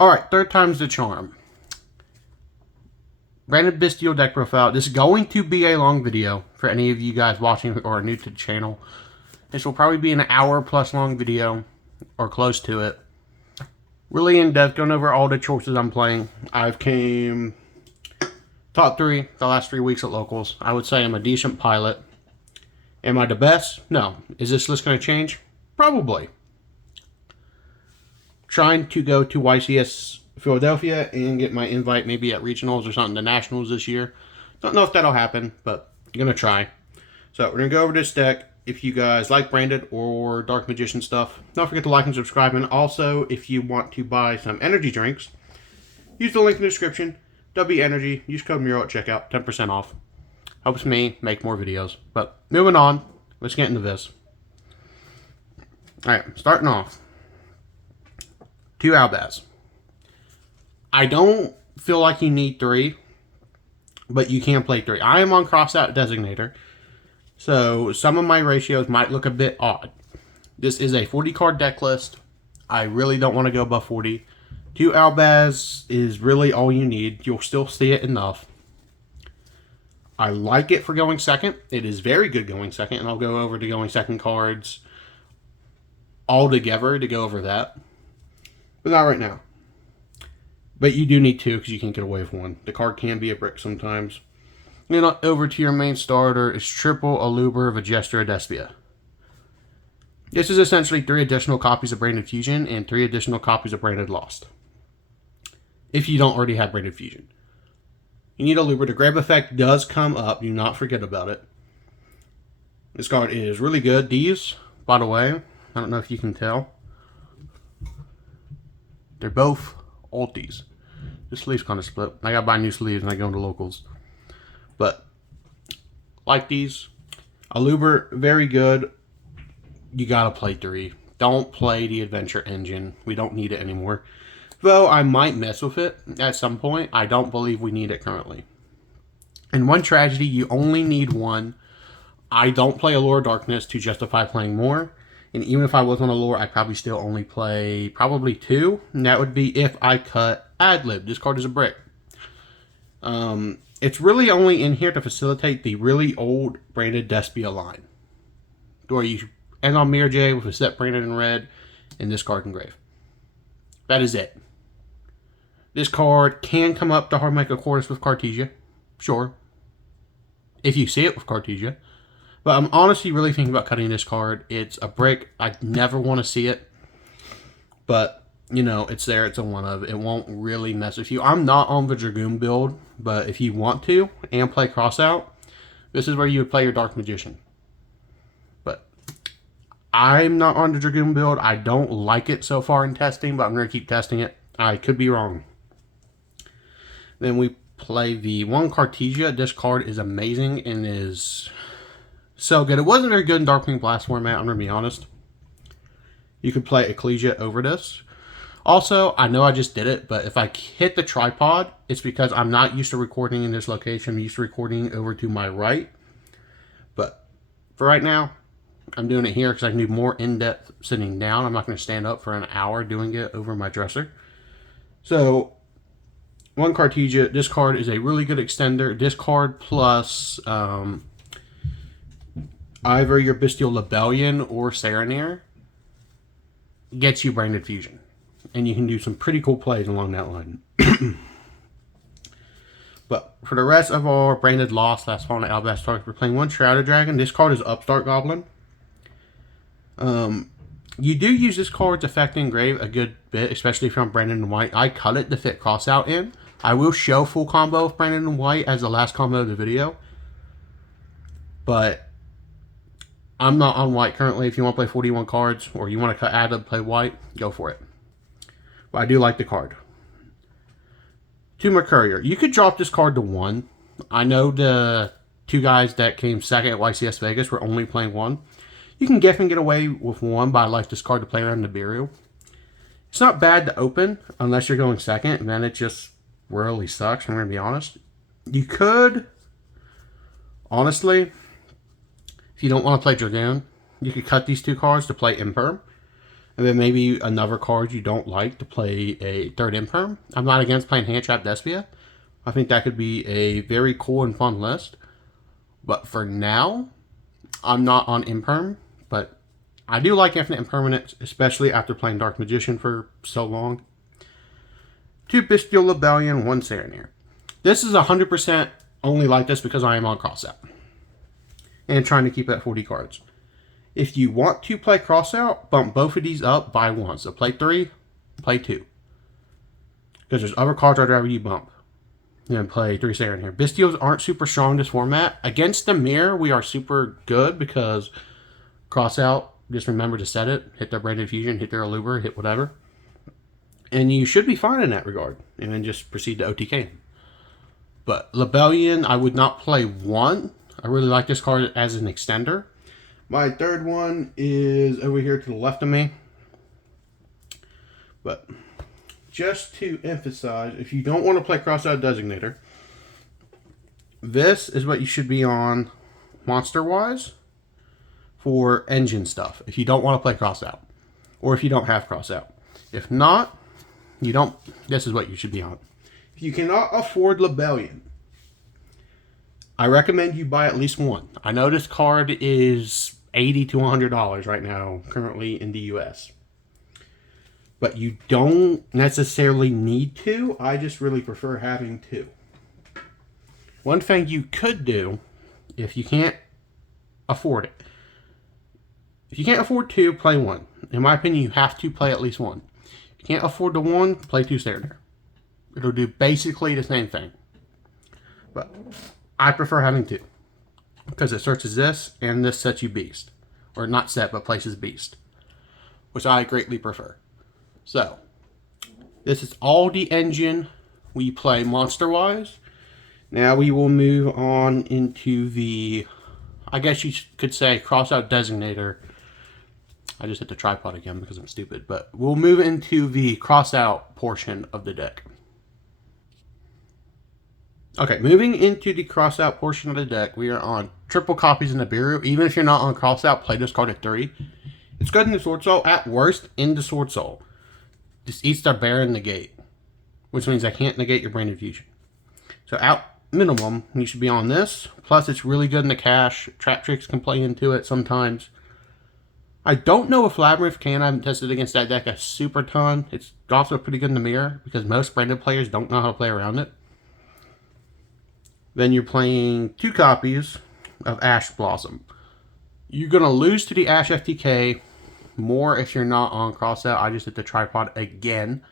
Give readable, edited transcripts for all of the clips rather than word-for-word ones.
Alright, third time's the charm. Branded Bystial Deck profile. This is going to be a long video for any of you guys watching or new to the channel. This will probably be an hour plus long video, or close to it. Really in depth, going over all the choices I'm playing. I've came top 3 the last 3 weeks at locals. I would say I'm a decent pilot. Am I the best? No. Is this list going to change? Probably. Trying to go to YCS Philadelphia and get my invite maybe at regionals or something to nationals this year. Don't know if that'll happen, but I'm going to try. So we're going to go over this deck. If you guys like Branded or Dark Magician stuff, don't forget to like and subscribe. And also, if you want to buy some energy drinks, use the link in the description. W Energy. Use code Miro at checkout. 10% off. Helps me make more videos. But moving on, let's get into this. Alright, starting off. 2 Albaz. I don't feel like you need 3, but you can play 3. I am on Crossout Designator, so some of my ratios might look a bit odd. This is a 40 card deck list. I really don't want to go above 40. 2 Albaz is really all you need. You'll still see it enough. I like it for going second. It is very good going second, and I'll go over to going second cards all together to go over that. But not right now. But you do need 2 because you can't get away with 1. The card can be a brick sometimes. Then over to your main starter is triple Aluber, Vigester, Despia. This is essentially 3 additional copies of Branded Fusion and 3 additional copies of Branded Lost. If you don't already have Branded Fusion. You need Aluber. The grab effect does come up. Do not forget about it. This card is really good. These, by the way, I don't know if you can tell. They're both ulties. This sleeve's kind of split. I gotta buy new sleeves and I go into locals. But, like these. Aluber, very good. You gotta play 3. Don't play the Adventure Engine. We don't need it anymore. Though I might mess with it at some point. I don't believe we need it currently. In One Tragedy, you only need 1. I don't play Allure of Darkness to justify playing more. And even if I was on Allure, I'd probably still only play probably 2. And that would be if I cut Adlib. This card is a brick. It's really only in here to facilitate the really old Branded Despia line. Where you end on Mirror J with a set Branded in red and this card engraved. That is it. This card can come up to Hardmaker Quartus with Cartesia. Sure. If you see it with Cartesia. But I'm honestly really thinking about cutting this card. It's a brick. I never want to see it. But, you know, it's there. It's a one of. It won't really mess with you. I'm not on the Dragoon build. But if you want to and play Crossout, this is where you would play your Dark Magician. But I'm not on the Dragoon build. I don't like it so far in testing. But I'm going to keep testing it. I could be wrong. Then we play the one Cartesia. This card is amazing and is so good. It wasn't very good in Darkwing Blast format, I'm going to be honest. You could play Ecclesia over this. Also, I know I just did it, but if I hit the tripod, it's because I'm not used to recording in this location. I'm used to recording over to my right. But for right now, I'm doing it here because I can do more in-depth sitting down. I'm not going to stand up for an hour doing it over my dresser. So, one Cartesia. This card is a really good extender. This card plus either your Bystial Rebellion or Serenir gets you Branded Fusion. And you can do some pretty cool plays along that line. But for the rest of our Branded Lost, Last Fallen Albaz targets, we're playing one Shrouded Dragon. This card is Upstart Goblin. You do use this card's effect engrave a good bit, especially if you're on Branded and White. I cut it to fit Crossout in. I will show full combo of Branded and White as the last combo of the video. But I'm not on White currently. If you want to play 41 cards or you want to cut Adlib play White, go for it. But I do like the card. 2 Mercurier. You could drop this card to 1. I know the 2 guys that came second at YCS Vegas were only playing 1. You can definitely get away with 1, but I like this card to play around Nibiru. It's not bad to open unless you're going second, and then it just really sucks, I'm going to be honest. You could, honestly, if you don't want to play Dragoon, you could cut these 2 cards to play Imperm. and then maybe another card you don't like to play a third imperm. I'm not against playing Hand Trap Despia. I think that could be a very cool and fun list. But for now, I'm not on imperm. But I do like Infinite Impermanence, especially after playing Dark Magician for so long. 2 Bestial Rebellion, 1 Serenir. This is 100% only like this because I am on Crossout. And trying to keep it at 40 cards. If you want to play Crossout, bump both of these up by 1. So play 3, play 2. Because there's other cards I'd rather you bump. And play 3 Serenir. Bestials aren't super strong in this format. Against the mirror, we are super good because Crossout, just remember to set it. Hit their Branded Fusion, hit their Allure, hit whatever. And you should be fine in that regard. And then just proceed to OTK. But Rebellion, I would not play 1. I really like this card as an extender. My third one is over here to the left of me. But just to emphasize, if you don't want to play Crossout Designator, this is what you should be on monster-wise for engine stuff. If you don't want to play Crossout. Or if you don't have Crossout. If not, you don't. This is what you should be on. If you cannot afford Rebellion, I recommend you buy at least 1. I know this card is $80 to $100 right now, currently in the US. But you don't necessarily need to. I just really prefer having 2. One thing you could do, if you can't afford it. If you can't afford 2, play 1. In my opinion, you have to play at least 1. If you can't afford the 1, play 2 Serenir. It'll do basically the same thing. But I prefer having 2. Because it searches this, and this sets you Beast. Or not set, but places Beast. Which I greatly prefer. So, this is all the engine we play monster-wise. Now we will move on into the, I guess you could say, Crossout Designator. I just hit the tripod again because I'm stupid. But we'll move into the Crossout portion of the deck. Okay, moving into the Crossout portion of the deck, we are on triple copies in the Backrow. Even if you're not on Crossout, play this card at 3. It's good in the Sword Soul. At worst, in the Sword Soul. Just eats their Baron negate. Which means I can't negate your Branded Fusion. So at minimum, you should be on this. Plus, it's really good in the cache. Trap Tricks can play into it sometimes. I don't know if Labyrinth can. I haven't tested against that deck a super ton. It's also pretty good in the mirror. Because most Branded players don't know how to play around it. Then you're playing 2 copies of Ash Blossom. You're going to lose to the Ash FTK more if you're not on Crossout. I just hit the tripod again.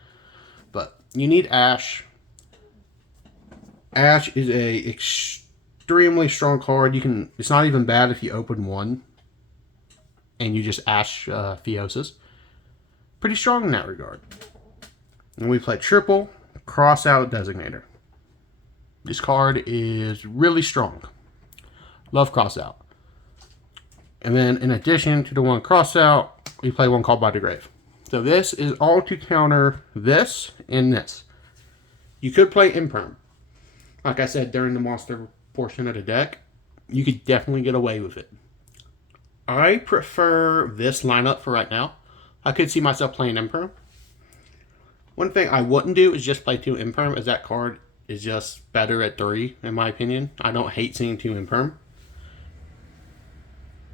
But you need Ash. Ash is a extremely strong card. It's not even bad if you open 1 and you just Ash Theosis. Pretty strong in that regard. And we play triple Crossout Designator. This card is really strong. Love Crossout. And then in addition to the 1 Crossout, we play 1 called By the Grave. So this is all to counter this and this. You could play Imperm. Like I said, during the monster portion of the deck, you could definitely get away with it. I prefer this lineup for right now. I could see myself playing Imperm. One thing I wouldn't do is just play 2 Imperm, as that card is just better at 3, in my opinion. I don't hate seeing 2 Imperm.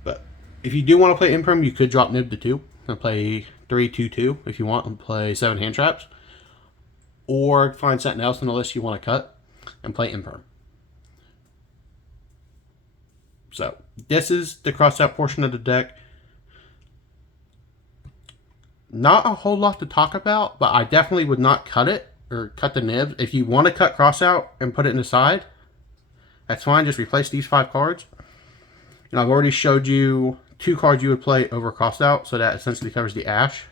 But if you do want to play Imperm, you could drop Nib to 2 and play 3-2-2 if you want, and play 7 hand traps. Or find something else on the list you want to cut and play Imperm. So, this is the Crossout portion of the deck. Not a whole lot to talk about, but I definitely would not cut it. Or cut the nibs. If you want to cut Crossout and put it in the side, that's fine. Just replace these 5 cards. And I've already showed you 2 cards you would play over Crossout, so that essentially covers the Ash.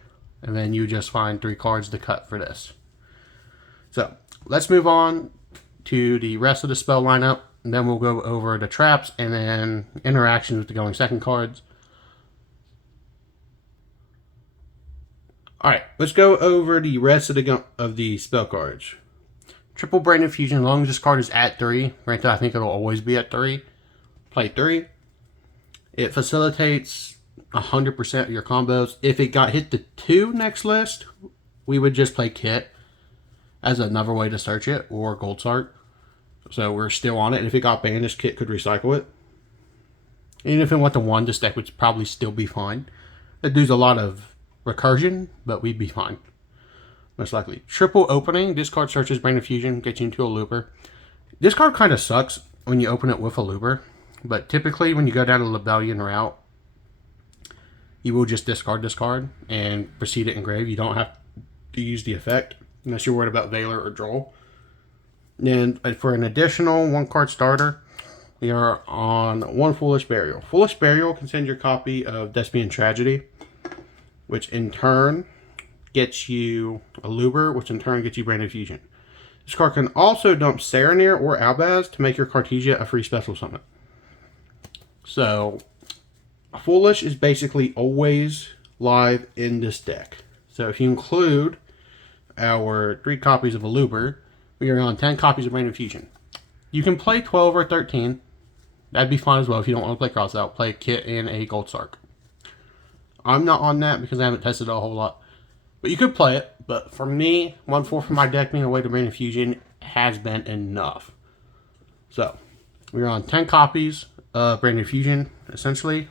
And then you just find 3 cards to cut for this. So, let's move on to the rest of the spell lineup. And then we'll go over the traps and then interactions with the going second cards. Alright, let's go over the rest of the spell cards. Triple Branded Fusion, as long as this card is at 3. Granted, I think it'll always be at 3. Play 3. It facilitates 100% of your combos. If it got hit to 2 next list, we would just play Kit as another way to search it, or Gold Sart. So we're still on it. And if it got banished, Kit could recycle it. Even if it went to 1, this deck would probably still be fine. It does a lot of recursion, but we'd be fine. Most likely. Triple opening. This card searches Branded Fusion, gets you into a looper. This card kind of sucks when you open it with a looper. But typically when you go down a Lebellion route, you will just discard this card and proceed it engrave. You don't have to use the effect unless you're worried about Valor or Droll. And for an additional 1 card starter, we are on 1 Foolish Burial. Foolish Burial can send your copy of Despian Tragedy, which in turn gets you a Looper, which in turn gets you Branded Fusion. This card can also dump Serenir or Albaz to make your Cartesia a free special summon. So, Foolish is basically always live in this deck. So if you include our 3 copies of a Looper, we are on 10 copies of Branded Fusion. You can play 12 or 13. That'd be fine as well if you don't want to play cross out. Play Kit and a Gold Sark. I'm not on that because I haven't tested it a whole lot. But you could play it. But for me, 1/4 of my deck being away to Branded Fusion has been enough. So, we're on 10 copies of Branded Fusion, essentially.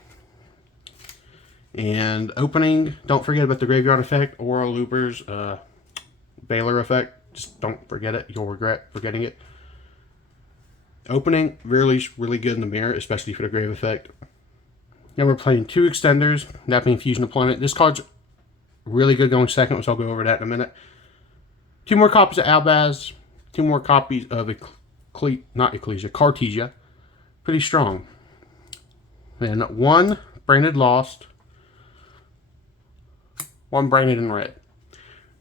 And opening, don't forget about the Graveyard Effect or Looper's Valor Effect. Just don't forget it. You'll regret forgetting it. Opening, really good in the mirror, especially for the Grave Effect. Now we're playing 2 extenders, that being Fusion Deployment. This card's really good going second, which I'll go over that in a minute. 2 more copies of Albaz. 2 more copies of Cartesia. Pretty strong. And 1 Branded Lost. 1 Branded in red.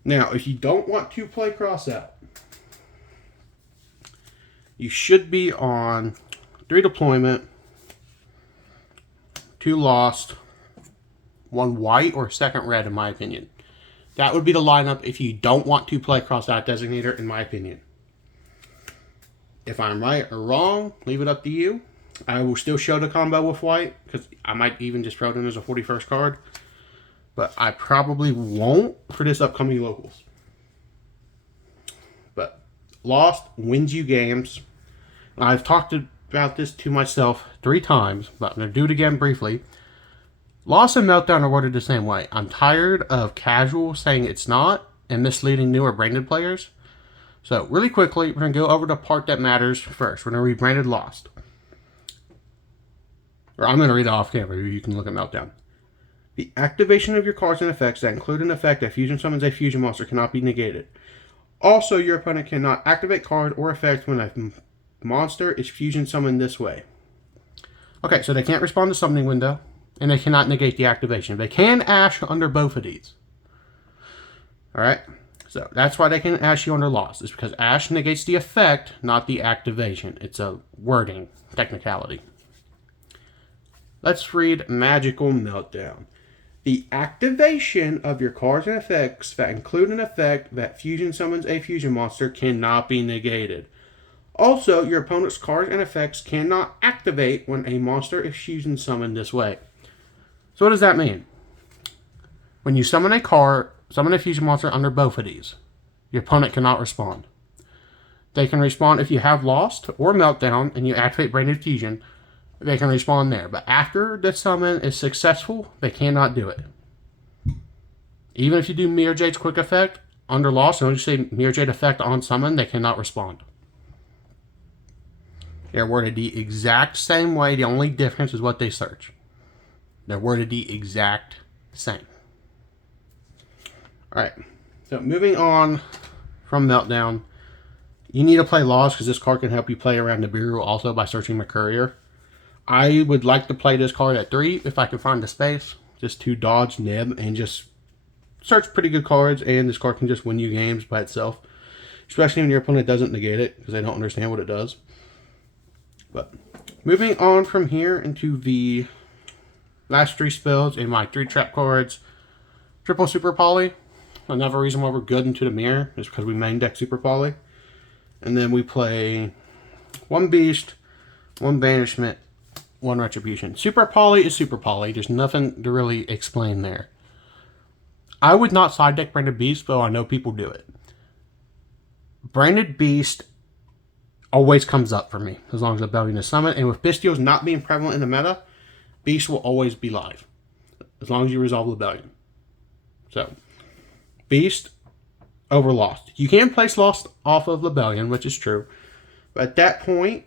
Now, if you don't want to play cross out, you should be on 3 Deployment, 2 Lost, 1 white or second red, in my opinion. That would be the lineup if you don't want to play cross out Designator, in my opinion. If I'm right or wrong, leave it up to you. I will still show the combo with white, because I might even just throw it in as a 41st card. But I probably won't for this upcoming locals. But Lost wins you games. I've talked about this to myself 3 times, but I'm going to do it again briefly. Lost and Meltdown are worded the same way. I'm tired of casual saying it's not and misleading newer Branded players. So really quickly, we're going to go over the part that matters first. We're going to read Branded Lost. Or I'm going to read it off camera. You can look at Meltdown. The activation of your cards and effects that include an effect that fusion summons a fusion monster cannot be negated. Also, your opponent cannot activate card or effect when a monster is fusion summoned this way. Okay, so they can't respond to summoning window, and they cannot negate the activation. They can Ash under both of these. Alright, so that's why they can Ash you under Lost. It's because Ash negates the effect, not the activation. It's a wording technicality. Let's read Magical Meltdown. The activation of your cards and effects that include an effect that fusion summons a fusion monster cannot be negated. Also, your opponent's cards and effects cannot activate when a monster is fusion summoned this way. So what does that mean? When you summon a fusion monster under both of these, your opponent cannot respond. They can respond if you have Lost or Meltdown and you activate Branded Fusion. They can respond there. But after the summon is successful, they cannot do it. Even if you do Mirror Jade's quick effect under Lost, and you say Mirror Jade effect on summon, they cannot respond. They're worded the exact same way. The only difference is what they search. They're worded the exact same. Alright. So moving on from Meltdown. You need to play Lost because this card can help you play around the Bureau also by searching Mercurier. I would like to play this card at 3 if I can find the space. Just to dodge Nib and just search pretty good cards, and this card can just win you games by itself. Especially when your opponent doesn't negate it because they don't understand what it does. But moving on from here into the last 3 spells in my 3 trap cards. Triple Super Poly. Another reason why we're good into the mirror is because we main deck Super Poly. And then we play 1 Beast, 1 Banishment, 1 Retribution. Super Poly is Super Poly. There's nothing to really explain there. I would not side deck Branded Beast, though I know people do it. Branded Beast always comes up for me, as long as Rebellion is summoned. And with Bystials not being prevalent in the meta, Beast will always be live, as long as you resolve Rebellion. So, Beast over Lost. You can place Lost off of Rebellion, which is true. But at that point,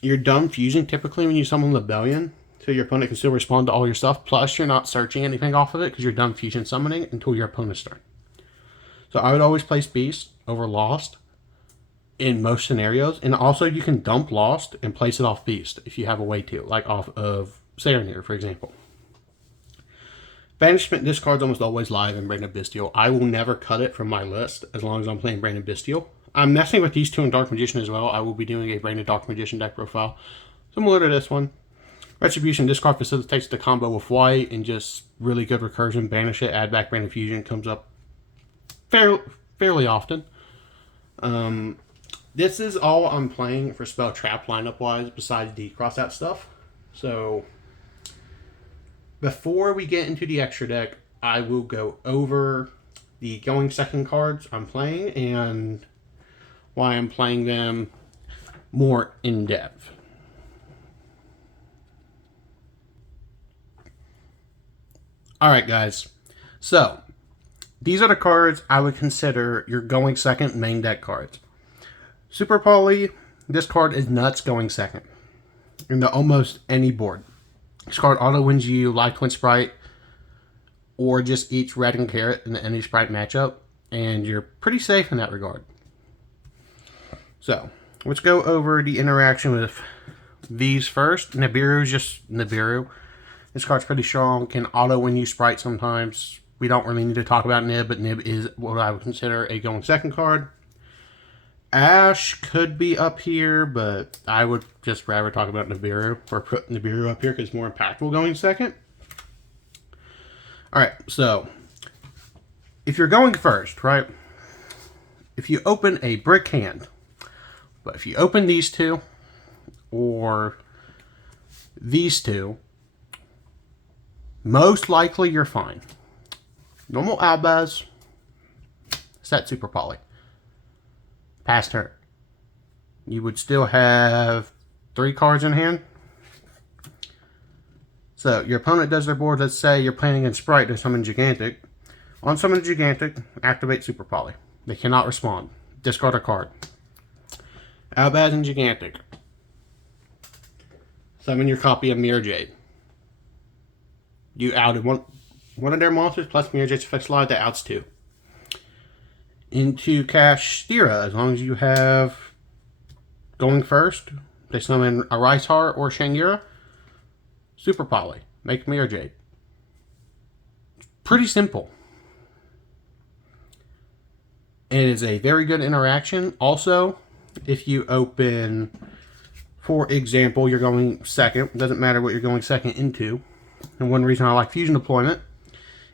you're done fusing typically when you summon Rebellion, so your opponent can still respond to all your stuff. Plus, you're not searching anything off of it because you're done fusion summoning until your opponent's turn. So I would always place Beast over Lost in most scenarios. And also, you can dump Lost and place it off Beast if you have a way to, like off of Sarenir, for example. Banishment discard's almost always live in Branded Bystial. I will never cut it from my list as long as I'm playing Branded Bystial. I'm messing with these two in Dark Magician as well. I will be doing a Branded Dark Magician deck profile, similar to this one. Retribution discard facilitates the combo with white and just really good recursion. Banish it, add back Branded Fusion comes up fairly often. This is all I'm playing for spell trap lineup wise, besides the cross out stuff. So before we get into the extra deck, I will go over the going second cards I'm playing and why I'm playing them more in depth. Alright guys, so these are the cards I would consider your going second main deck cards. Super Poly, this card is nuts going second into almost any board. This card auto wins you Live Twin Sprite or just eats red and carrot in any Sprite matchup, and you're pretty safe in that regard. So, let's go over the interaction with these first. Nibiru is just Nibiru. This card's pretty strong, can auto win you Sprite sometimes. We don't really need to talk about Nib, but Nib is what I would consider a going second card. Ash could be up here, but I would just rather talk about Nibiru, or put Nibiru up here because it's more impactful going second. Alright, so if you're going first, right? If you open a brick hand, but if you open these two, or these two, most likely you're fine. Normal Albaz, set Super Poly. Past turn. You would still have 3 cards in hand. So, your opponent does their board. Let's say you're playing in Sprite to summon Gigantic. On summon Gigantic, activate Super Poly. They cannot respond. Discard a card. Albaz and Gigantic. Summon your copy of Mirror Jade. You outed one of their monsters plus Mirror Jade's effects live, that outs 2. Into Kashtira, as long as you have going first, they summon a Rice Heart or Shangira. Super Poly. Make Mirror Jade. Pretty simple. It is a very good interaction. Also, if you open, for example, you're going second. Doesn't matter what you're going second into. And one reason I like Fusion Deployment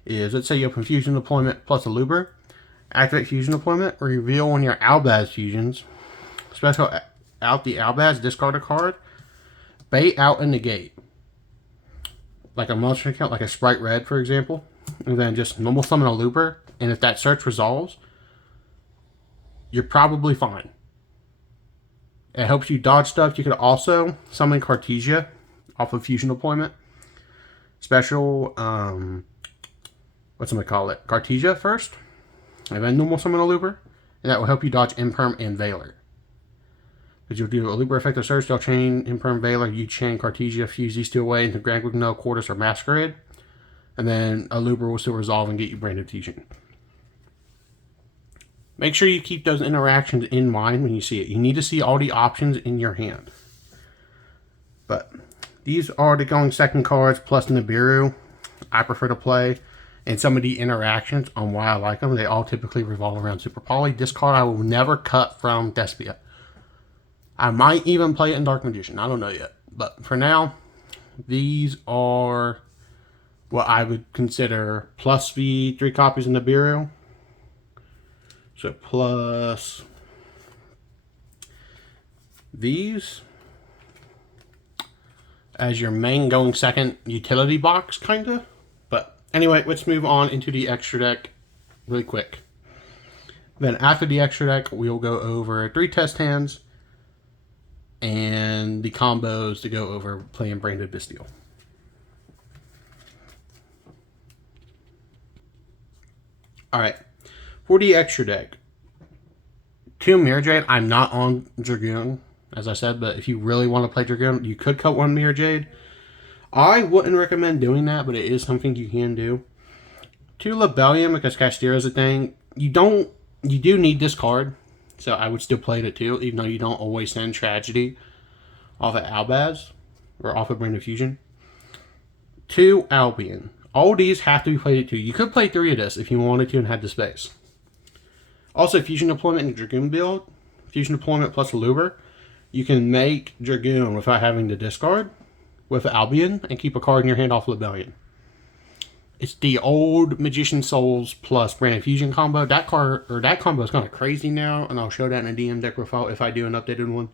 is, let's say you open Fusion Deployment plus a Luber. Activate Fusion Deployment, reveal one of your Albaz fusions. Special out the Albaz, discard a card. Bait out a negate. Like a monster account, like a Sprite Red, for example. And then just normal summon a Luber. And if that search resolves, you're probably fine. It helps you dodge stuff. You could also summon Cartesia off of Fusion Deployment. Special, Cartesia first. And then normal summon a Luber. And that will help you dodge Imperm and Veiler. Because you'll do a Luber effective search, they'll chain Imperm, Veiler, you chain Cartesia, fuse these two away into Grand Guigno, Quartus, or Masquerade. And then a Luber will still resolve and get you Branded Fusion. Make sure you keep those interactions in mind when you see it. You need to see all the options in your hand. But these are the going second cards plus Nibiru I prefer to play. And some of the interactions on why I like them, they all typically revolve around Super Poly. This card I will never cut from Despia. I might even play it in Dark Magician. I don't know yet. But for now, these are what I would consider plus the 3 copies in Nibiru. So plus these. as your main going second utility box, kinda. But anyway, let's move on into the extra deck really quick. Then after the extra deck, we'll go over 3 test hands and the combos to go over playing Branded Bystial. Alright, for the extra deck, 2 Mirror Jade. I'm not on Dragoon, as I said, but if you really want to play Dragoon, you could cut 1 Mirror Jade. I wouldn't recommend doing that, but it is something you can do. 2 Lebellion, because Castillo is a thing. You do need this card, so I would still play it too, even though you don't always send Tragedy off of Albaz, or off of Branded Fusion. 2 Albion. All these have to be played at 2. You could play 3 of this if you wanted to and had the space. Also, Fusion Deployment and Dragoon build. Fusion Deployment plus Luber. You can make Dragoon without having to discard with Albion and keep a card in your hand off Lebellion. It's the old Magician Souls plus Branded Fusion combo. That combo is kind of crazy now, and I'll show that in a DM deck profile if I do an updated one.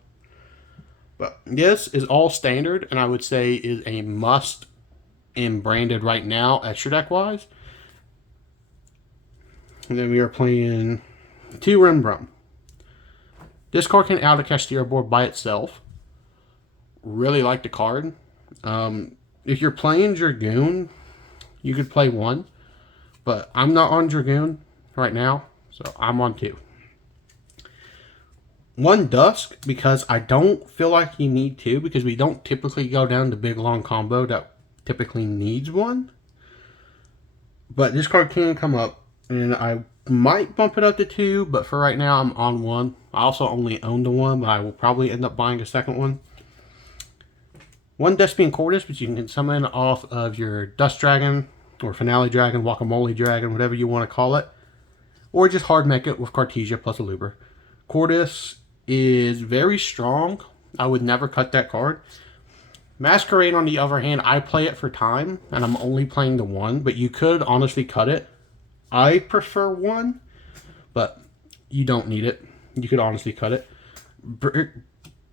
But this is all standard, and I would say is a must in Branded right now, extra deck wise. And then we are playing 2 Rembrandt. This card can out of Castillo board by itself. Really like the card. If you're playing Dragoon, you could play 1, but I'm not on Dragoon right now, so I'm on 2. 1 Dusk, because I don't feel like you need 2, because we don't typically go down the big long combo that typically needs 1. But this card can come up, and I might bump it up to 2, but for right now I'm on 1. I also only own the 1, but I will probably end up buying a second one. 1 Despian Cordis, which you can summon off of your Dust Dragon, or Finale Dragon, Guacamole Dragon, whatever you want to call it. Or just hard make it with Cartesia plus a Luber. Cordis is very strong. I would never cut that card. Masquerade, on the other hand, I play it for time, and I'm only playing the 1, but you could honestly cut it. I prefer 1, but you don't need it. You could honestly cut it.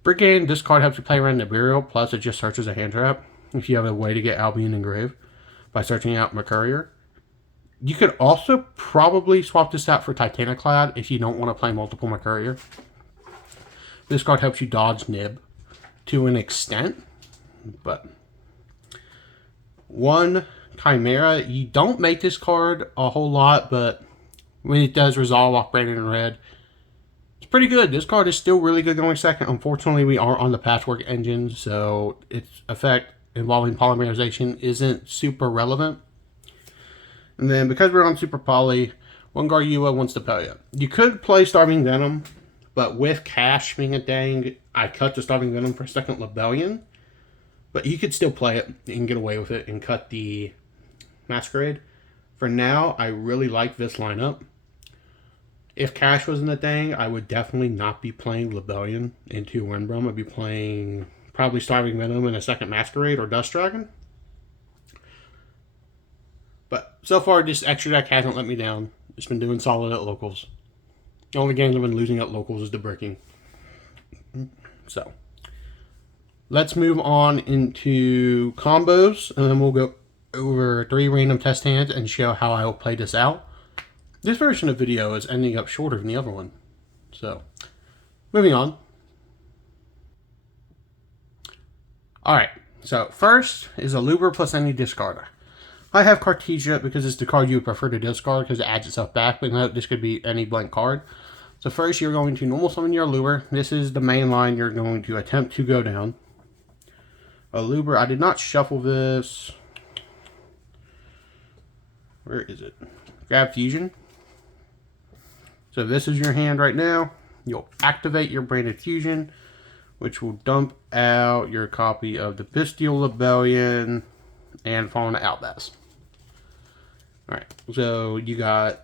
Brigade, this card helps you play around the burial, plus it just searches a hand trap if you have a way to get Albion engraved by searching out Mercurier. You could also probably swap this out for Titaniclad if you don't want to play multiple Mercurier. This card helps you dodge Nib to an extent, but 1 Chimera, you don't make this card a whole lot, but when it does resolve off Branded in red, it's pretty good. This card is still really good going second. Unfortunately, we are on the Patchwork engine, so its effect involving polymerization isn't super relevant. And then because we're on Super Poly, 1 Garua, 1 Stapelia. You could play Starving Venom, but with Cash being a thing, I cut the Starving Venom for second Lebellion. But you could still play it and get away with it and cut the Masquerade. For now, I really like this lineup. If Cash wasn't a thing, I would definitely not be playing Lebellion into Windbrum. I'd be playing probably Starving Venom and a second Masquerade or Dust Dragon. But so far, this extra deck hasn't let me down. It's been doing solid at locals. The only games I've been losing at locals is the Bricking. So, let's move on into combos, and then we'll go over 3 random test hands and show how I will play this out. This version of video is ending up shorter than the other one. So, moving on. Alright, so first is a Luber plus any discarder. I have Cartesia because it's the card you would prefer to discard because it adds itself back, but note this could be any blank card. So first you're going to normal summon your Luber. This is the main line you're going to attempt to go down. A Luber, I did not shuffle this. Where is it? Grab Fusion. So this is your hand right now. You'll activate your Branded Fusion, which will dump out your copy of the Bystial Lebellion and Fallen to Albaz. Alright, so you got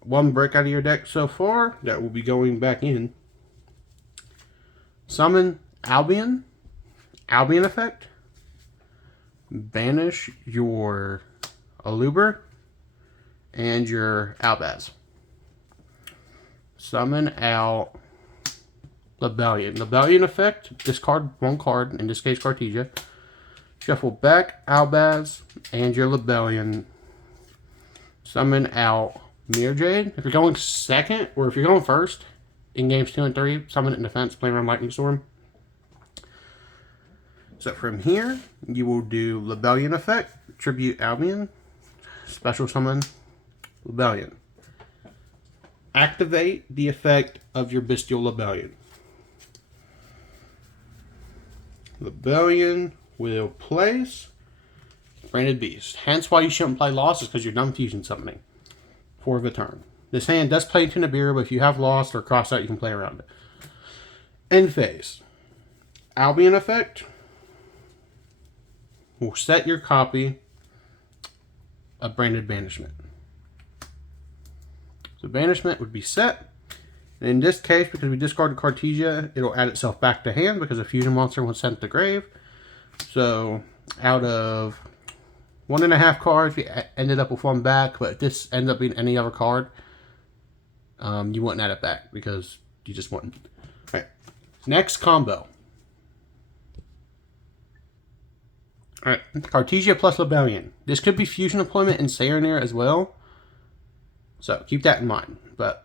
1 brick out of your deck so far. That will be going back in. Summon Albion. Albion effect. Banish your Aluber and your Albaz. Summon out Lebellion. Lebellion effect, discard one card, in this case Cartesia. Shuffle back Albaz and your Lebellion. Summon out Mirror Jade. If you're going second, or if you're going first, in games 2 and 3, summon it in defense, play around Lightning Storm. So from here, you will do Lebellion effect, tribute Albion, special summon Lebellion. Activate the effect of your Bystial Lebellion. Lebellion will place Branded Beast. Hence why you shouldn't play losses, because you're done fusion summoning for the turn. This hand does play into Nibiru, but if you have lost or crossed out, you can play around it. End phase. Albion effect will set your copy of Branded Banishment. So Banishment would be set. And in this case, because we discarded Cartesia, it'll add itself back to hand because a fusion monster was sent to grave. So out of 1.5 cards, we ended up with 1 back. But if this ended up being any other card, you wouldn't add it back because you just wouldn't. All right. Next combo. Alright, Cartesia plus Lebellion. This could be fusion deployment in Saronir as well. So keep that in mind. But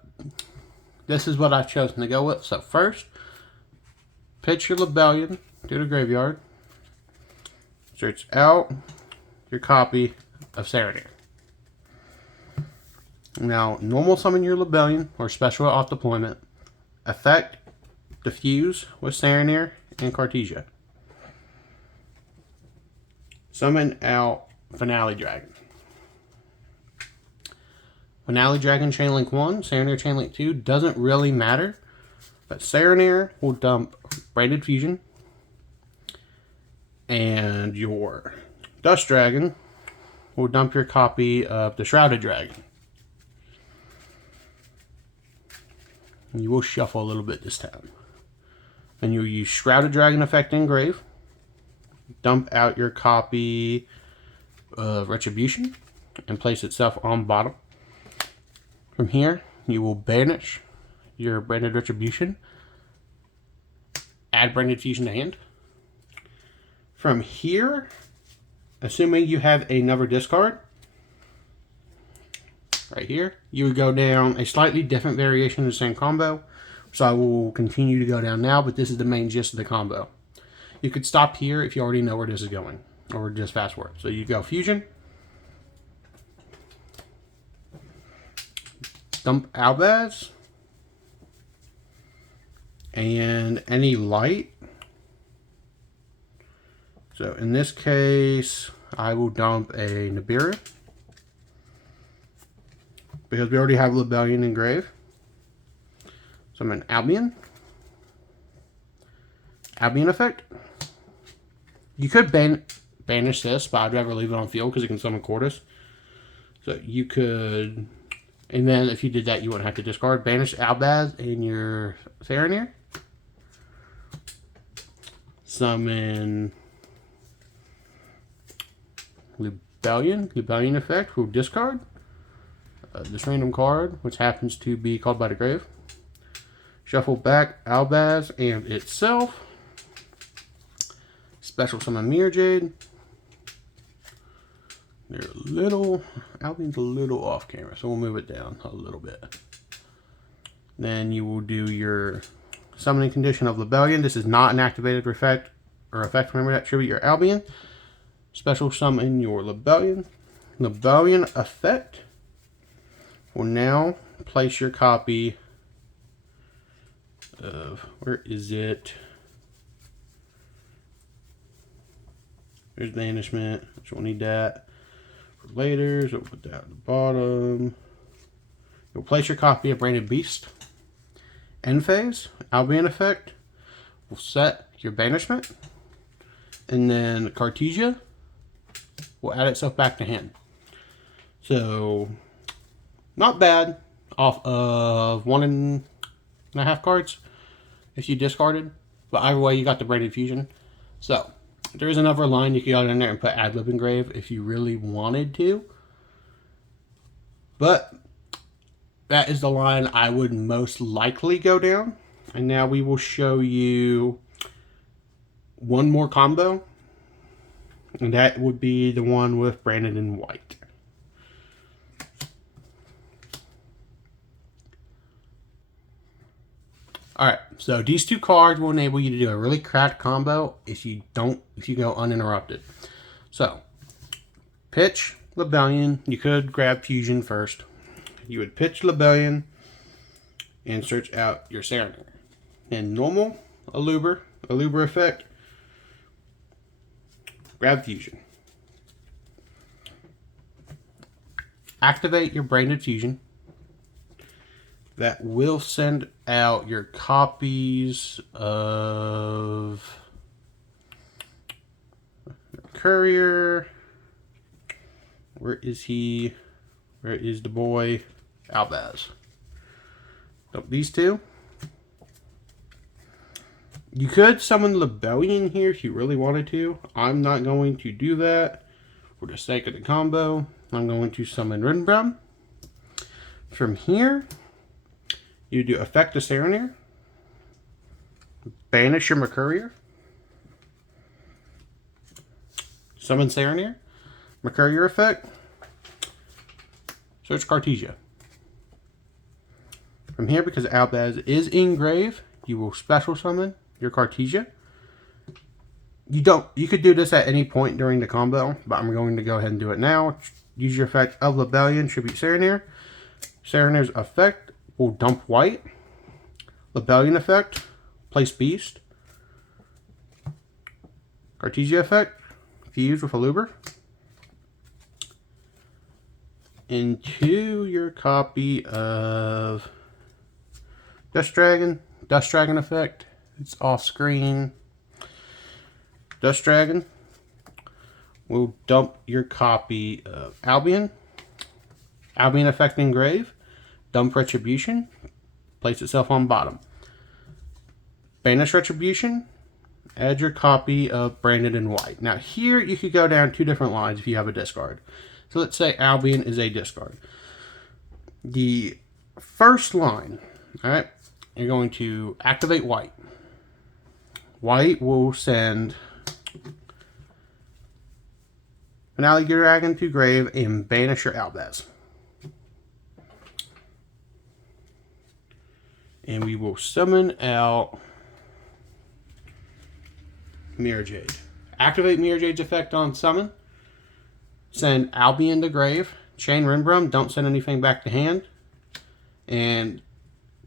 this is what I've chosen to go with. So first, pitch your Lebellion to the graveyard. Search out your copy of Saronir. Now, normal summon your Lebellion or special off deployment. Effect, diffuse with Saronir and Cartesia. Summon out Finale Dragon. Finale Dragon Chainlink 1, Saronir Chainlink 2, doesn't really matter. But Saronir will dump Branded Fusion. And your Dust Dragon will dump your copy of the Shrouded Dragon. And you will shuffle a little bit this time. And you'll use Shrouded Dragon effect in grave. Dump out your copy of Retribution and place itself on bottom. From here, you will banish your Branded Retribution. Add Branded Fusion to hand. From here, assuming you have another discard, right here, you would go down a slightly different variation of the same combo. So I will continue to go down now, but this is the main gist of the combo. You could stop here if you already know where this is going, or just fast forward. So you go Fusion, dump Albaz, and any light. So in this case, I will dump a Nibiru, because we already have Lebellion in grave. So I'm an Albion. Albion effect. You could banish this, but I'd rather leave it on field because it can summon Cordis. So you could, and then if you did that, you wouldn't have to discard. Banish Albaz in your Saronir. Summon Lebellion. Lebellion effect will discard this random card, which happens to be called by the grave. Shuffle back Albaz and itself. Special summon Mirror Jade. They're a little, Albion's a little off camera, so we'll move it down a little bit. Then you will do your summoning condition of Lebellion. This is not an activated effect, remember that, tribute your Albion. Special summon your Lebellion. Lebellion effect will now place your copy of, where is it? There's banishment, which we'll need that for later, so we'll put that at the bottom. You'll place your copy of Branded Beast. End phase, Albion effect will set your banishment. And then Cartesia will add itself back to hand. So, not bad off of 1.5 cards if you discarded. But either way, you got the Branded Fusion. So, there is another line you could go in there and put Ad-lib engrave if you really wanted to. But that is the line I would most likely go down. And now we will show you one more combo. And that would be the one with Branded in white. Alright, so these two cards will enable you to do a really cracked combo if you go uninterrupted. So, pitch Lebellion. You could grab Fusion first. You would pitch Lebellion and search out your Serenade. And normal, Aluber effect, grab Fusion. Activate your Branded Fusion. That will send out your copies of Courier. Where is he? Where is the boy? Albaz. So these two. You could summon Lebellion here if you really wanted to. I'm not going to do that for the sake of the combo. I'm going to summon Rinbrum. From here, you do Effect the Serenade, banish your Mercurier, summon Serenade, Mercurier effect, search Cartesia. From here, because Albaz is in grave, you will special summon your Cartesia. You could do this at any point during the combo, but I'm going to go ahead and do it now. Use your effect of Lebellion, tribute Serenade. Serenade's effect will dump white. Lebellion effect, place beast. Cartesia effect, fuse with Aluber. Into your copy of Dust Dragon effect. It's off screen. Dust Dragon will dump your copy of Albion. Albion effect in grave. Dump Retribution. Place itself on bottom. Banish Retribution. Add your copy of Branded in white. Now here you could go down two different lines if you have a discard. So let's say Albion is a discard. The first line, alright, you're going to activate white. White will send Finale Dragon to grave and banish your Albaz. And we will summon out Mirror Jade. Activate Mirror Jade's effect on summon. Send Albion to grave. Chain Rinbrum, don't send anything back to hand. And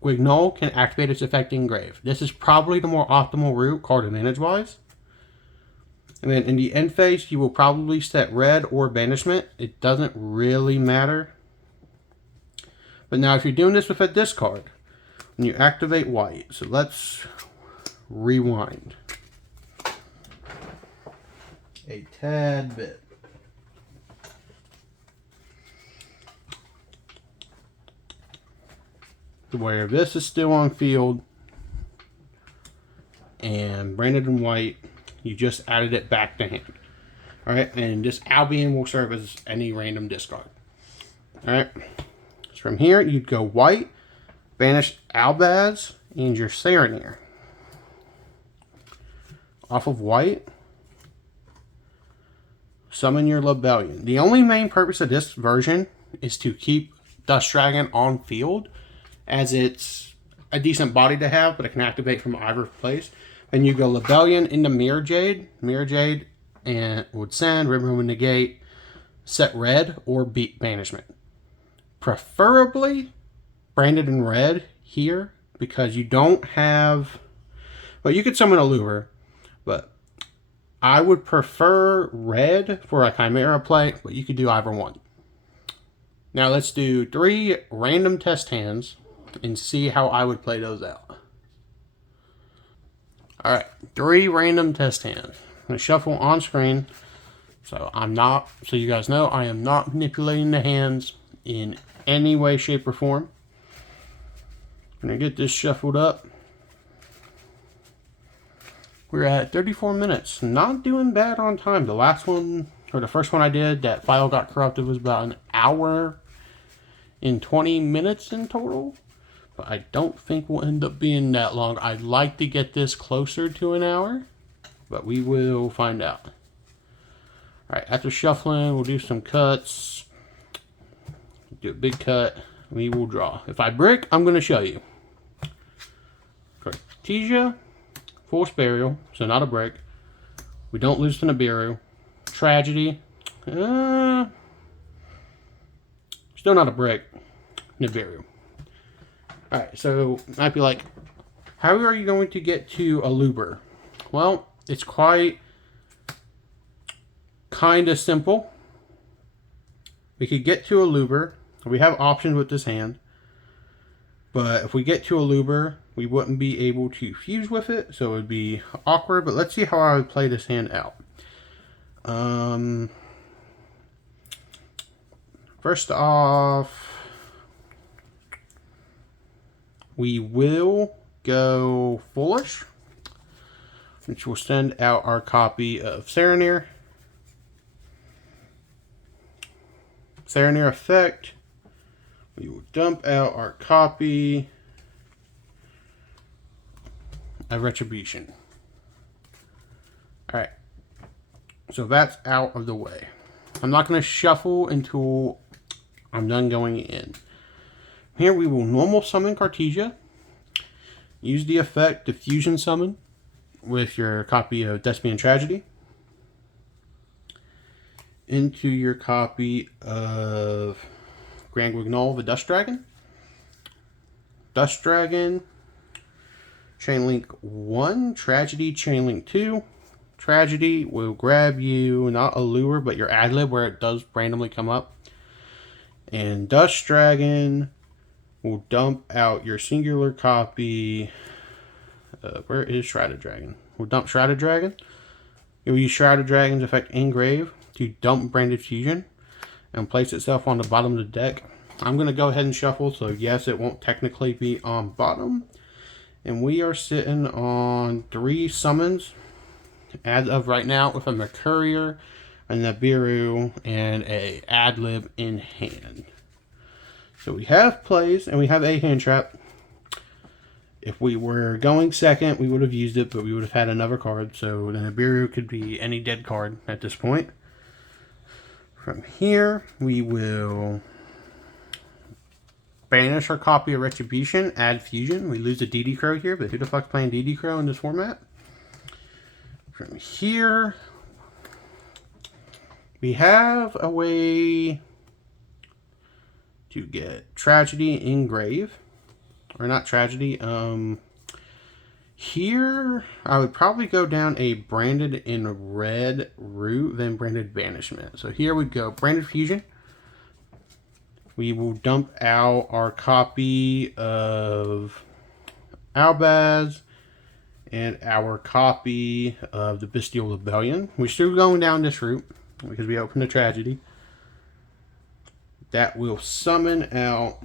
Guignol can activate its effect in grave. This is probably the more optimal route, card advantage-wise. And then in the end phase, you will probably set red or banishment. It doesn't really matter. But now if you're doing this with a discard, when you activate white, so let's rewind a tad bit. To where this is still on field and Branded in white, you just added it back to hand. Alright, and this Albion will serve as any random discard. Alright, so from here you'd go white, banish Albaz and your Serenade. Off of white, summon your Lebellion. The only main purpose of this version is to keep Dust Dragon on field, as it's a decent body to have, but it can activate from either place. And you go Lebellion into Mirror Jade, and would send, remove and negate, set red, or beat banishment. Preferably Branded in red here, because you don't have, well, you could summon a Lure, but I would prefer red for a Chimera play, but you could do either one. Now let's do 3 random test hands and see how I would play those out. Alright, 3 random test hands. I'm going to shuffle on screen. So you guys know, I am not manipulating the hands in any way, shape, or form. I'm going to get this shuffled up. We're at 34 minutes. Not doing bad on time. The last one, or the first one I did, that file got corrupted, was about an hour and 20 minutes in total. But I don't think we'll end up being that long. I'd like to get this closer to an hour, but we will find out. Alright, after shuffling, we'll do some cuts. Do a big cut. We will draw. If I brick, I'm going to show you. PHHY, Forced Burial, so not a break. We don't lose to Nibiru. Tragedy. Still not a break. Nibiru. Alright, so might be like, how are you going to get to a Luber? Well, it's quite kind of simple. We could get to a Luber. We have options with this hand. But if we get to a Luber, we wouldn't be able to fuse with it, so it would be awkward. But let's see how I would play this hand out. First off, we will go Foolish, which will send out our copy of Serenir. Serenir effect. We will dump out our copy of Retribution. Alright. So that's out of the way. I'm not going to shuffle until I'm done going in. Here we will normal summon Cartesia. Use the effect Diffusion Summon with your copy of Despian Tragedy into your copy of Grand Guignol, the Dust Dragon. Dust Dragon, Chainlink 1, Tragedy, Chainlink 2. Tragedy will grab you, not a lure, but your adlib where it does randomly come up. And Dust Dragon will dump out your singular copy. Where is Shrouded Dragon? We'll dump Shrouded Dragon. It will use Shrouded Dragon's effect Engrave to dump Branded Fusion and place itself on the bottom of the deck. I'm going to go ahead and shuffle, so yes, it won't technically be on bottom. And we are sitting on 3 summons as of right now with a Mercurier, a Nibiru, and a Adlib in hand. So we have plays and we have a hand trap. If we were going second, we would have used it, but we would have had another card. So the Nibiru could be any dead card at this point. From here, we will banish our copy of Retribution, add Fusion. We lose a DD Crow here, but who the fuck's playing DD Crow in this format? From here, we have a way to get Tragedy Engrave. Or not Tragedy, here, I would probably go down a Branded in red route, then Branded Banishment. So here we go, Branded Fusion. We will dump out our copy of Albaz and our copy of the Bystial Rebellion. We're still going down this route because we opened a Tragedy. That will summon out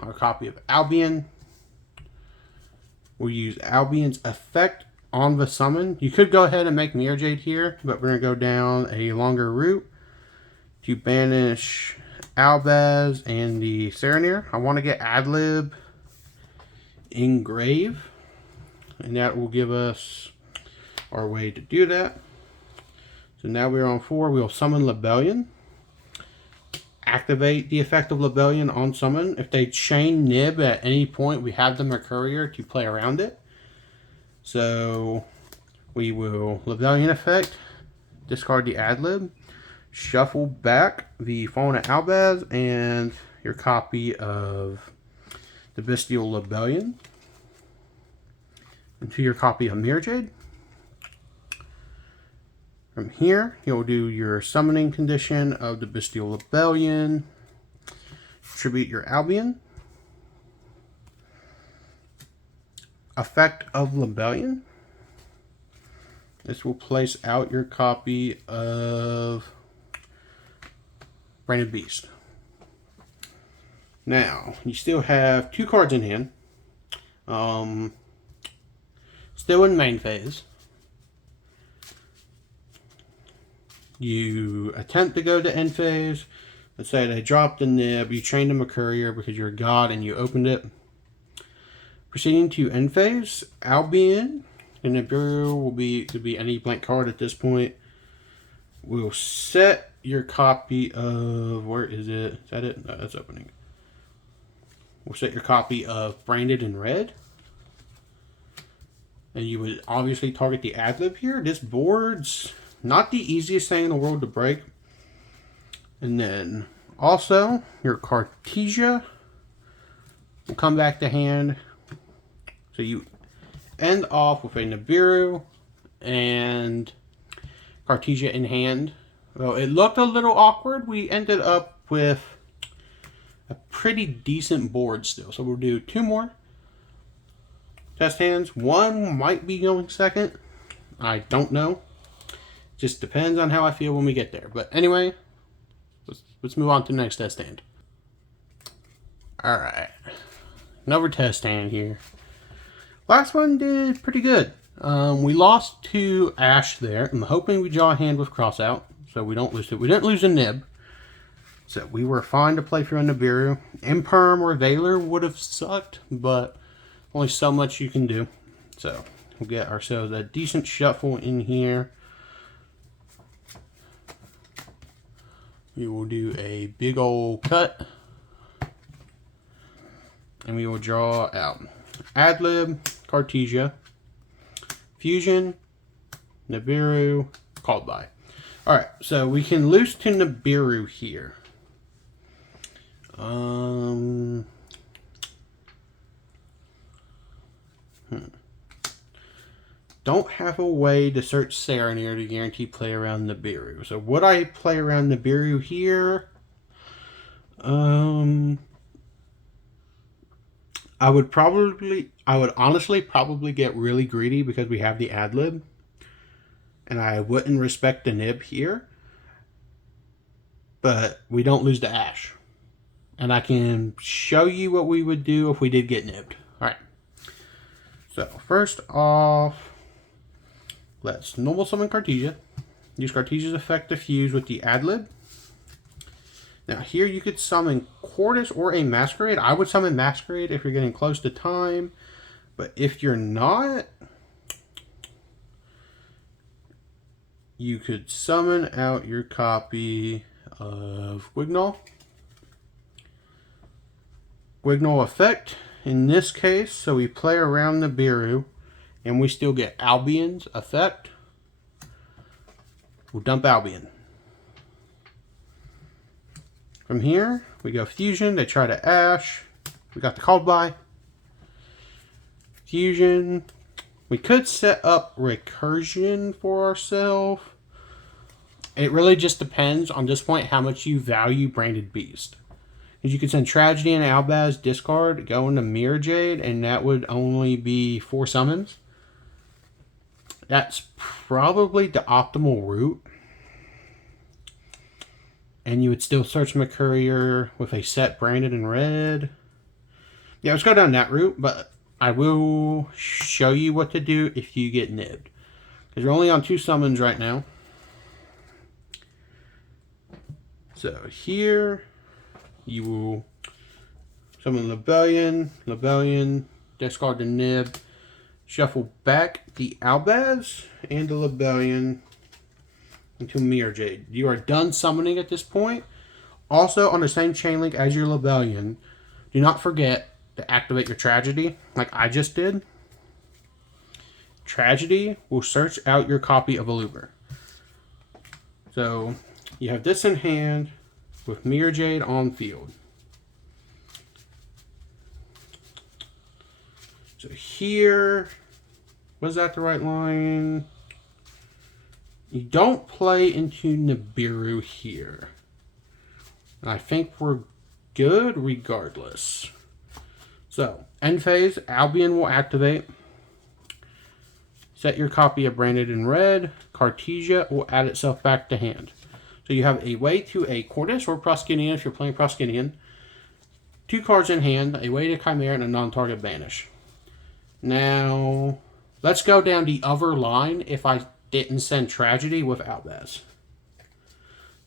our copy of Albion. We'll use Albion's effect on the summon. You could go ahead and make Mirror Jade here, but we're going to go down a longer route to banish Albaz and the Serenir. I want to get Adlib Engrave, and that will give us our way to do that. So now we're on 4. We'll summon Lebellion. Activate the effect of Lebellion on summon. If they chain Nib at any point, we have the Mercurier to play around it. So we will Lebellion effect, discard the Adlib, shuffle back the Fallen Albaz and your copy of the Bystial Rebellion into your copy of Mirror Jade. From here, you'll do your summoning condition of the Bystial Rebellion, tribute your Albion, effect of Lebellion. This will place out your copy of Branded Beast. Now, you still have 2 cards in hand. Still in main phase. You attempt to go to end phase, Let's say they dropped the nib, you trained them a courier because you're a god and you opened it. Proceeding to end phase, Albion, and Nibiru could be any blank card at this point. We'll set your copy of, where is it? Is that it? No, that's opening. We'll set your copy of Branded in Red. And you would obviously target the ad-lib here. This board's not the easiest thing in the world to break. And then also your Cartesia will come back to hand. So you end off with a Nibiru and Cartesia in hand. Well, it looked a little awkward. We ended up with a pretty decent board still. So we'll do 2 more test hands. 1 might be going second. I don't know. Just depends on how I feel when we get there. But anyway, let's move on to the next test hand. Alright. Another test hand here. Last one did pretty good. We lost to Ash there. I'm hoping we draw a hand with cross out, so we don't lose it. We didn't lose a nib, so we were fine to play through a Nibiru. Imperm or Valor would have sucked, but only so much you can do. So we'll get ourselves a decent shuffle in here. We will do a big old cut, and we will draw out Adlib, Cartesia, Fusion, Nibiru, called by. Alright, so we can lose to Nibiru here. Don't have a way to search Serenir to guarantee play around Nibiru. So would I play around Nibiru here? I would honestly probably get really greedy because we have the adlib. And I wouldn't respect the nib here. But we don't lose to Ash. And I can show you what we would do if we did get nibbed. Alright. So first off, let's normal summon Cartesia. Use Cartesia's effect to fuse with the adlib. Now here you could summon Quartus or a Masquerade. I would summon Masquerade if you're getting close to time. But if you're not, you could summon out your copy of Wignall. Wignall effect in this case, so we play around Nibiru and we still get Albion's effect. We'll dump Albion. From here, we go Fusion. They try to Ash. We got the called by. Fusion. We could set up Recursion for ourselves. It really just depends on this point how much you value Branded Beast. Because you could send Tragedy and Albaz, discard, go into Mirror Jade, and that would only be 4 summons. That's probably the optimal route. And you would still search McCourier with a set Branded in Red. Yeah, let's go down that route, but I will show you what to do if you get nibbed. Because you're only on 2 summons right now. So here, you will summon Lebellion, discard the nib, shuffle back the Albaz and the Lebellion into Mirror Jade. You are done summoning at this point. Also, on the same chain link as your Lebellion, do not forget to activate your Tragedy, like I just did. Tragedy will search out your copy of Aluber. So, you have this in hand with Mirror Jade on field. So here, was that the right line? You don't play into Nibiru here. I think we're good regardless. So, end phase, Albion will activate. Set your copy of Branded in Red. Cartesia will add itself back to hand. So you have a way to a Quartus or Proskinian if you're playing Proskinian. 2 cards in hand, a way to Chimera, and a non-target banish. Now, let's go down the other line if I didn't send Tragedy with Albaz.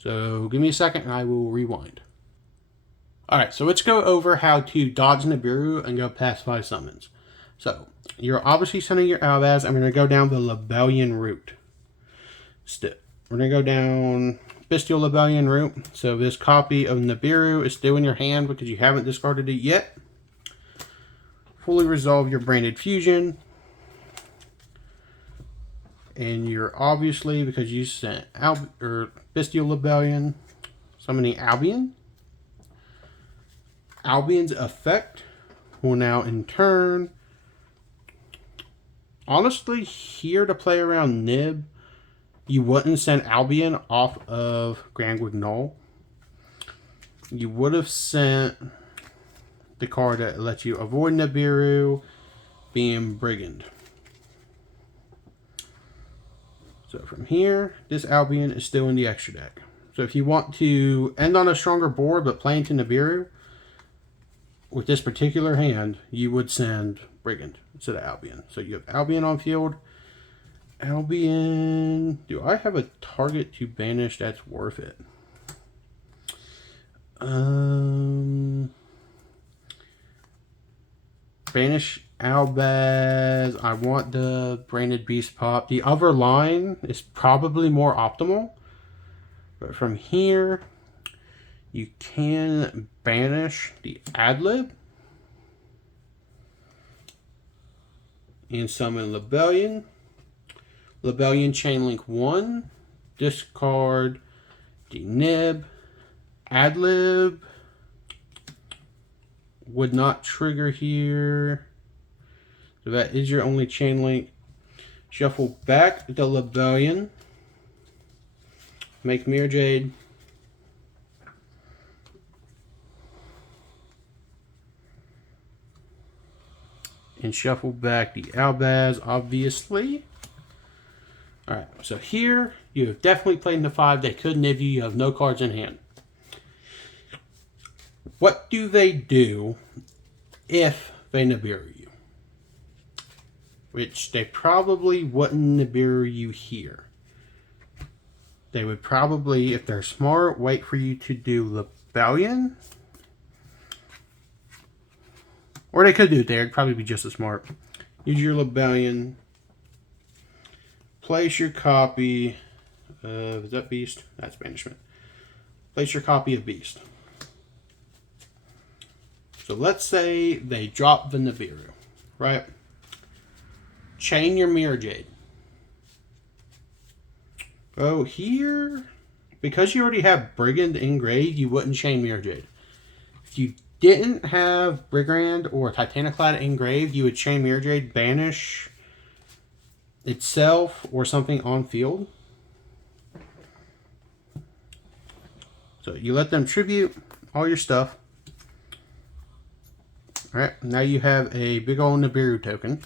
So give me a second and I will rewind. Alright, so let's go over how to dodge Nibiru and go past 5 summons. So, you're obviously sending your Albaz. I'm going to go down the Lebellion route. We're going to go down Bystial Lebellion route. So this copy of Nibiru is still in your hand because you haven't discarded it yet. Fully resolve your Branded Fusion. And you're obviously, because you sent Bystial Lebellion, summoning Albion. Albion's effect will now in turn, honestly, here to play around Nib, you wouldn't send Albion off of Grand Guignol. You would have sent the card that lets you avoid Nibiru being Brigand. So from here, this Albion is still in the extra deck. So if you want to end on a stronger board but play into Nibiru, with this particular hand, you would send Brigand instead of Albion. So you have Albion on field. Albion, do I have a target to banish that's worth it? Banish Albaz. I want the Branded Beast pop. The other line is probably more optimal. But from here, you can banish the Adlib and summon Lebellion. Lebellion Chainlink 1. Discard the Nib. Adlib would not trigger here. So that is your only Chainlink. Shuffle back the Lebellion. Make Mirror Jade. And shuffle back the Albaz, obviously. Alright, so here, you have definitely played in the 5. They could nib you. You have no cards in hand. What do they do if they Nibiru you? Which they probably wouldn't Nibiru you here. They would probably, if they're smart, wait for you to do Lebellion. Or they could do it there. It'd probably be just as smart. Use your Lebellion. Place your copy of... Is that Beast? That's Banishment. Place your copy of Beast. So let's say they drop the Nibiru. Right? Chain your Mirror Jade. Oh, here... Because you already have Brigand engraved, you wouldn't chain Mirror Jade. If you didn't have Brigand or Titaniclad engraved, you would chain Mirror Jade, banish itself or something on field. So you let them tribute all your stuff. Alright, now you have a big old Nibiru token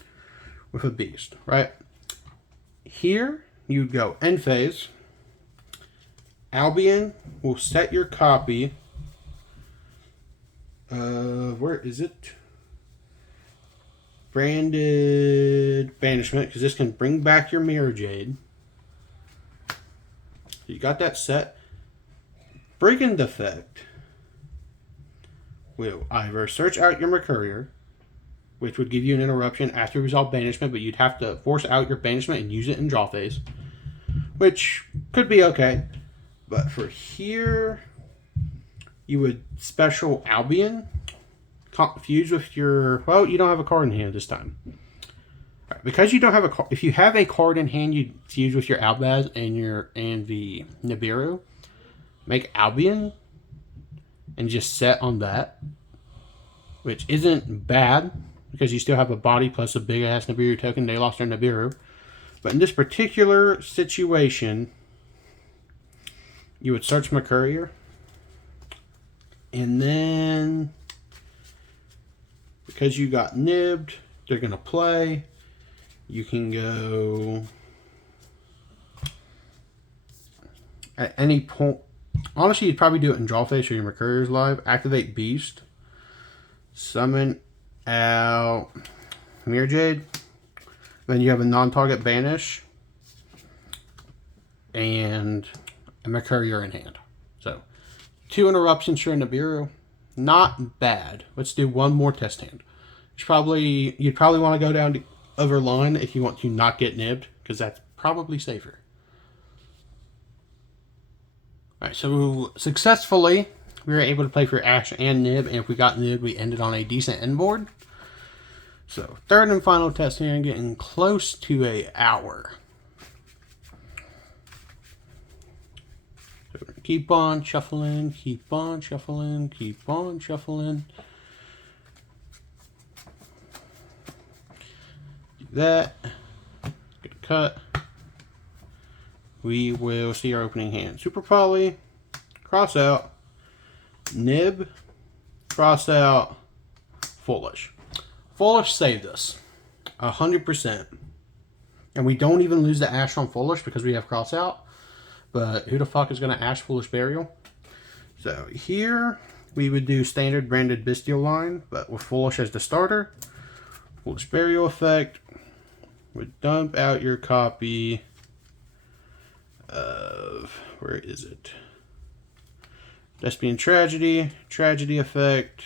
with a Beast, right? Here, you'd go end phase. Albion will set your copy. Where is it? Branded Banishment, because this can bring back your Mirror Jade. You got that set. Brigand effect will either search out your Mercurier, which would give you an interruption after you resolve banishment, but you'd have to force out your banishment and use it in draw phase, which could be okay. But for here, you would special Albion, fuse with your... Well, you don't have a card in hand this time. Right, because you don't have a card... If you have a card in hand, you'd fuse with your Albaz and the Nibiru. Make Albion and just set on that, which isn't bad because you still have a body plus a big ass Nibiru token. They lost their Nibiru. But in this particular situation, you would search Mercurier. And then, because you got nibbed, they're going to play. You can go at any point. Honestly, you'd probably do it in draw phase so your Mercurier's live. Activate Beast. Summon out Mirror Jade. Then you have a non-target banish. And a Mercurier in hand. 2 interruptions for Nibiru. Not bad. Let's do one more test hand. You'd probably want to go down the other line if you want to not get nibbed, because that's probably safer. Alright, so successfully we were able to play for Ash and Nib, and if we got Nib, we ended on a decent end board. So, third and final test hand, getting close to an hour. So, keep on shuffling, keep on shuffling, keep on shuffling. Do that. Get a cut. We will see our opening hand. Super Poly, cross out, Nib, cross out, Foolish. Foolish saved us 100%. And we don't even lose the Ash on Foolish because we have cross out. But who the fuck is going to Ash Foolish Burial? So here we would do standard Branded Bystial line, but with Foolish as the starter. Foolish Burial effect would dump out your copy of, where is it? Thespian Tragedy, Tragedy effect,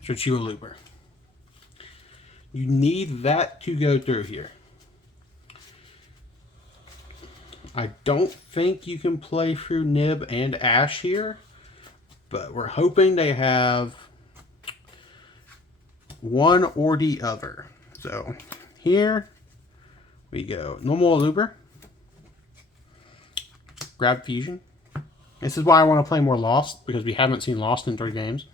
Churchill Looper. You need that to go through here. I don't think you can play through Nib and Ash here, but we're hoping they have one or the other. So here we go. Normal Looper. Grab Fusion. This is why I want to play more Lost, because we haven't seen Lost in 3 games.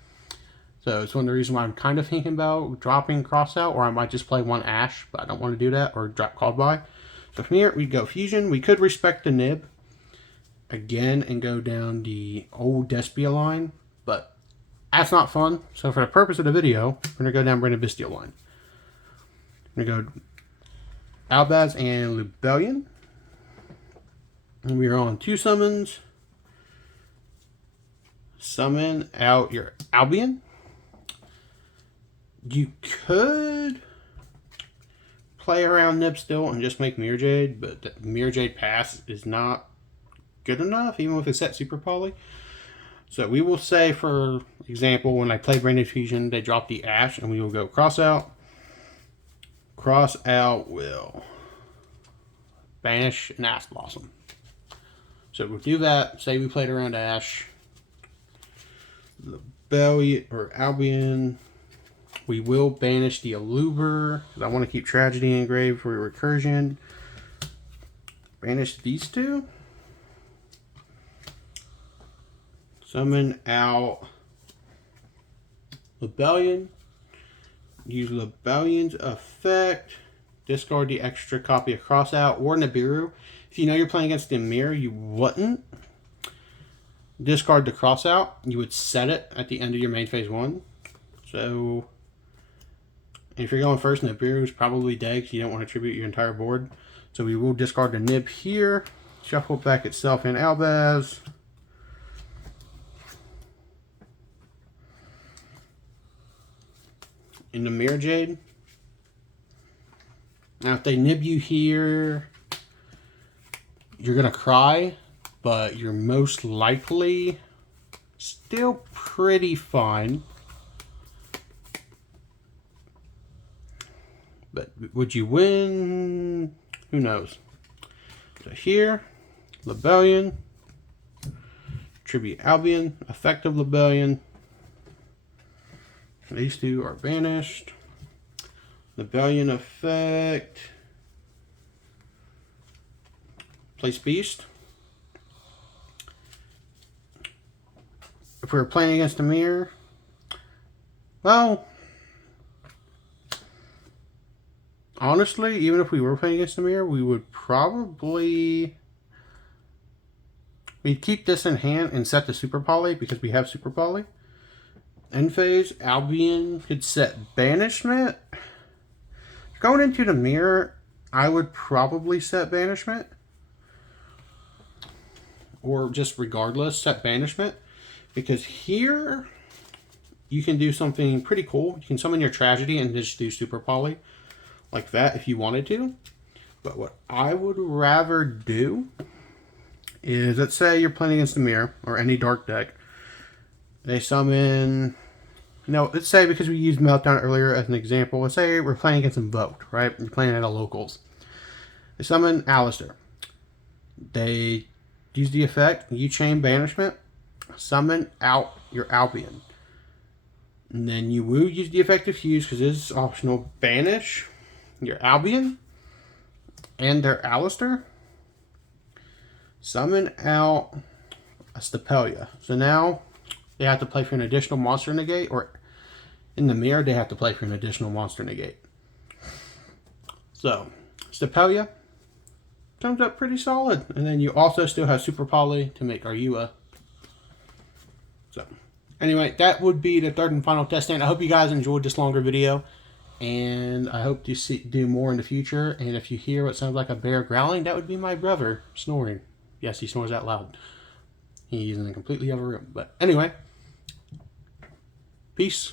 So it's one of the reasons why I'm kind of thinking about dropping Crossout, or I might just play one Ash, but I don't want to do that, or drop Called By. So from here, we'd go Fusion. We could respect the Nib again and go down the old Despia line, but that's not fun. So for the purpose of the video, we're going to go down Branded Bystial line. We're going to go Albaz and Lubellion. And we are on 2 summons. Summon out your Albion. You could play around Nib still and just make Mirror Jade, but the Mirror Jade pass is not good enough, even with a set Super Poly. So we will say, for example, when I play Branded Fusion, they drop the Ash, and we will go Cross Out. Cross Out will banish an Ash Blossom. So we'll do that. Say we played around Ash, Lubellion or Albion. We will banish the Aluber, because I want to keep Tragedy engraved for recursion. Banish these 2. Summon out Lubellion. Use Lubellion's effect. Discard the extra copy of Crossout or Nibiru. If you know you're playing against the Mirror, you wouldn't discard the Crossout. You would set it at the end of your main phase 1. So if you're going first, Nibiru is probably dead because you don't want to tribute your entire board. So we will discard the Nib here. Shuffle back itself in Albaz. In the Mirror Jade. Now if they Nib you here, you're going to cry, but you're most likely still pretty fine. But would you win? Who knows? So here, Lubellion, Tribute Albion, Effective Lubellion. These 2 are banished. Lubellion effect. Place Beast. If we were playing against a Mirror, well, honestly, even if we were playing against the Mirror, we would probably... We'd keep this in hand and set the Super Poly, because we have Super Poly. End phase, Albion could set Banishment. Going into the Mirror, I would probably set Banishment. Or just regardless, set Banishment. Because here, you can do something pretty cool. You can summon your Tragedy and just do Super Poly. Like that if you wanted to. But what I would rather do is, let's say you're playing against the Mirror or any dark deck. They summon, let's say, because we used Meltdown earlier as an example, let's say we're playing against Invoked, right? You're playing at a locals. They summon Alistair. They use the effect, you chain banishment, summon out your Albion. And then you will use the effect of Fuse because this is optional. Banish your Albion and their Alistair. Summon out a Stapelia. So now they have to play for an additional monster negate, or in the mirror they have to play for an additional monster negate. So Stapelia comes up pretty solid. And then you also still have Super Poly to make Argua. So anyway, that would be the third and final test stand. I hope you guys enjoyed this longer video, and I hope to do more in the future. And if you hear what sounds like a bear growling, that would be my brother snoring. Yes, he snores out loud. He's in a completely other room. But anyway, peace.